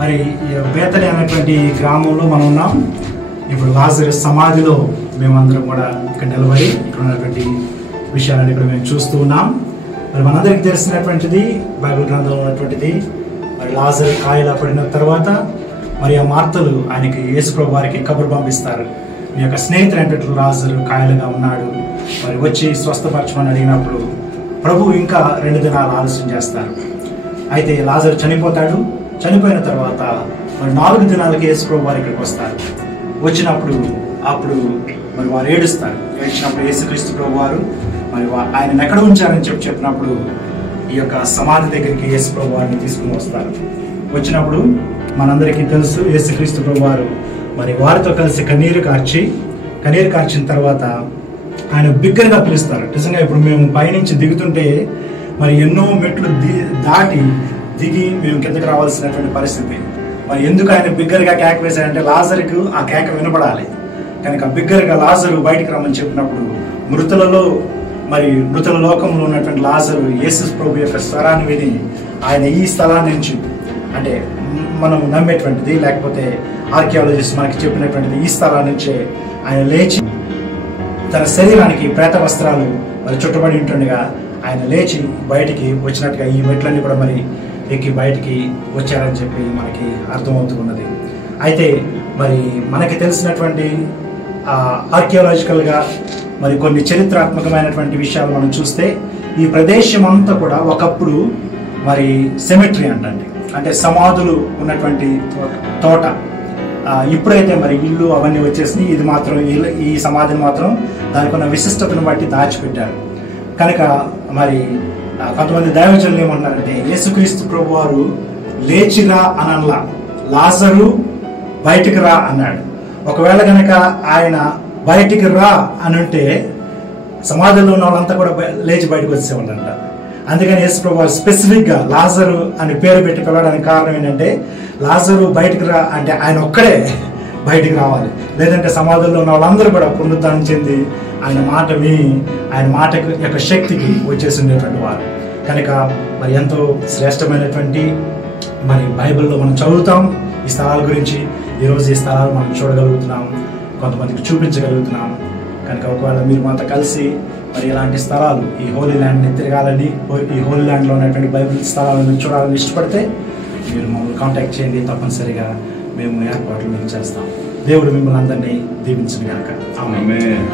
మరి బేతలి అనేటువంటి గ్రామంలో మనం ఉన్నాం. ఇప్పుడు లాజరు సమాధిలో మేమందరం కూడా ఇక్కడ నిలబడి ఇక్కడ ఉన్నటువంటి విషయాలను ఇక్కడ మేము చూస్తూ ఉన్నాం. మరి మనందరికీ తెలిసినటువంటిది బైబిల్ గ్రంథంలో ఉన్నటువంటిది. మరి లాజరు కాయలా పడిన తర్వాత మరి ఆ మార్తలు ఆయనకి యేసుప్రభు వారికి కబురు పంపిస్తారు. మీ యొక్క స్నేహితుడైనటువంటి లాజరు కాయలుగా ఉన్నాడు, మరి వచ్చి స్వస్థపరచమని అడిగినప్పుడు ప్రభు ఇంకా 2 దినాలు ఆలస్యం చేస్తారు. అయితే లాజరు చనిపోతాడు. చనిపోయిన తర్వాత మరి 4 దినాలకి యేసుప్రభు వారు ఇక్కడికి వస్తారు. వచ్చినప్పుడు అప్పుడు మరి వారు ఏడుస్తారు. ఏడ్చినప్పుడు యేసుక్రీస్తు ప్రభు వారు మరి ఆయన ఎక్కడ ఉంచారని చెప్పినప్పుడు ఈ యొక్క సమాధి దగ్గరికి యేసుప్రభు వారిని తీసుకుని వస్తారు. వచ్చినప్పుడు మనందరికీ తెలుసు యేసుక్రీస్తు ప్రభు వారు మరి వారితో కలిసి కన్నీరు కార్చిన తర్వాత ఆయన బిగ్గరగా పిలుస్తారు. నిజంగా ఇప్పుడు మేము పైనుంచి దిగుతుంటే మరి ఎన్నో మెట్లు దాటి దిగి మేము కిందకి రావాల్సినటువంటి పరిస్థితి. మరి ఎందుకు ఆయన బిగ్గరగా కేక వేశారంటే లాజరుకు ఆ కేక వినపడాలి కనుక బిగ్గరగా లాజరు బయటికి రమ్మని చెప్పినప్పుడు మృతుల లోకంలో ఉన్నటువంటి లాజరు యేసు ప్రభు యొక్క స్వరాన్ని విని ఆయన ఈ స్థలాన్ని నుంచి, అంటే మనం నమ్మేటువంటిది లేకపోతే ఆర్కియాలజిస్ట్ మనకి చెప్పినటువంటిది, ఈ స్థలాన్ని నుంచే ఆయన లేచి తన శరీరానికి ప్రేత వస్త్రాలు మరి చుట్టబడి ఉంటుండగా ఆయన లేచి బయటికి వచ్చినట్టుగా ఈ మెట్లన్నీ కూడా మరి ఎక్కి బయటికి వచ్చారని చెప్పి మనకి అర్థమవుతూ ఉన్నది. అయితే మరి మనకి తెలిసినటువంటి ఆర్కియాలజికల్గా మరి కొన్ని చరిత్రాత్మకమైనటువంటి విషయాలు మనం చూస్తే ఈ ప్రదేశం అంతా కూడా ఒకప్పుడు మరి సెమెట్రీ అంటే సమాధులు ఉన్నటువంటి తోట. ఇప్పుడైతే మరి ఇల్లు అవన్నీ వచ్చేసినాయి. ఇది మాత్రం ఈ సమాధిని మాత్రం దానికి ఉన్న విశిష్టతను బట్టి దాచిపెట్టారు. కనుక మరి కొంతమంది దైవజనులు ఏమన్నారంటే యేసుక్రీస్తు ప్రభు వారు లేచిరా అనల్లా, లాజరు బయటికి రా అన్నాడు. ఒకవేళ కనుక ఆయన బయటికి రా అని అంటే సమాధిలో ఉన్న వాళ్ళంతా కూడా లేచి బయటకు వచ్చేవాళ్ళంట. అందుకని యేసు ప్రభు వారు స్పెసిఫిక్గా లాజరు అని పేరు పెట్టి పిలవడానికి కారణం ఏంటంటే లాజరు బయటికి రా అంటే ఆయన ఒక్కడే బయటికి రావాలి, లేదంటే సమాధుల్లో ఉన్న వాళ్ళందరూ కూడా పునరుద్ధరణ చెంది ఆయన మాట విని ఆయన మాట యొక్క శక్తికి వచ్చేసి ఉండేటువంటి వారు. కనుక మరి ఎంతో శ్రేష్టమైనటువంటి మరి బైబిల్లో మనం చదువుతాం ఈ స్థలాల గురించి. ఈరోజు ఈ స్థలాలు మనం చూడగలుగుతున్నాం, కొంతమందికి చూపించగలుగుతున్నాం. కనుక ఒకవేళ మీరు మాతో కలిసి మరి ఇలాంటి స్థలాలు ఈ హోలీ ల్యాండ్ని తిరగాలని, ఈ హోలీ ల్యాండ్లో ఉన్నటువంటి బైబిల్ స్థలాలను చూడాలని ఇష్టపడితే మీరు మమ్మల్ని కాంటాక్ట్ చేయండి. తప్పనిసరిగా మేము ఏర్పాట్లు మీకు చేస్తాం. దేవుడు మిమ్మల్ని అందరినీ దీవించును గాక. ఆమేన్.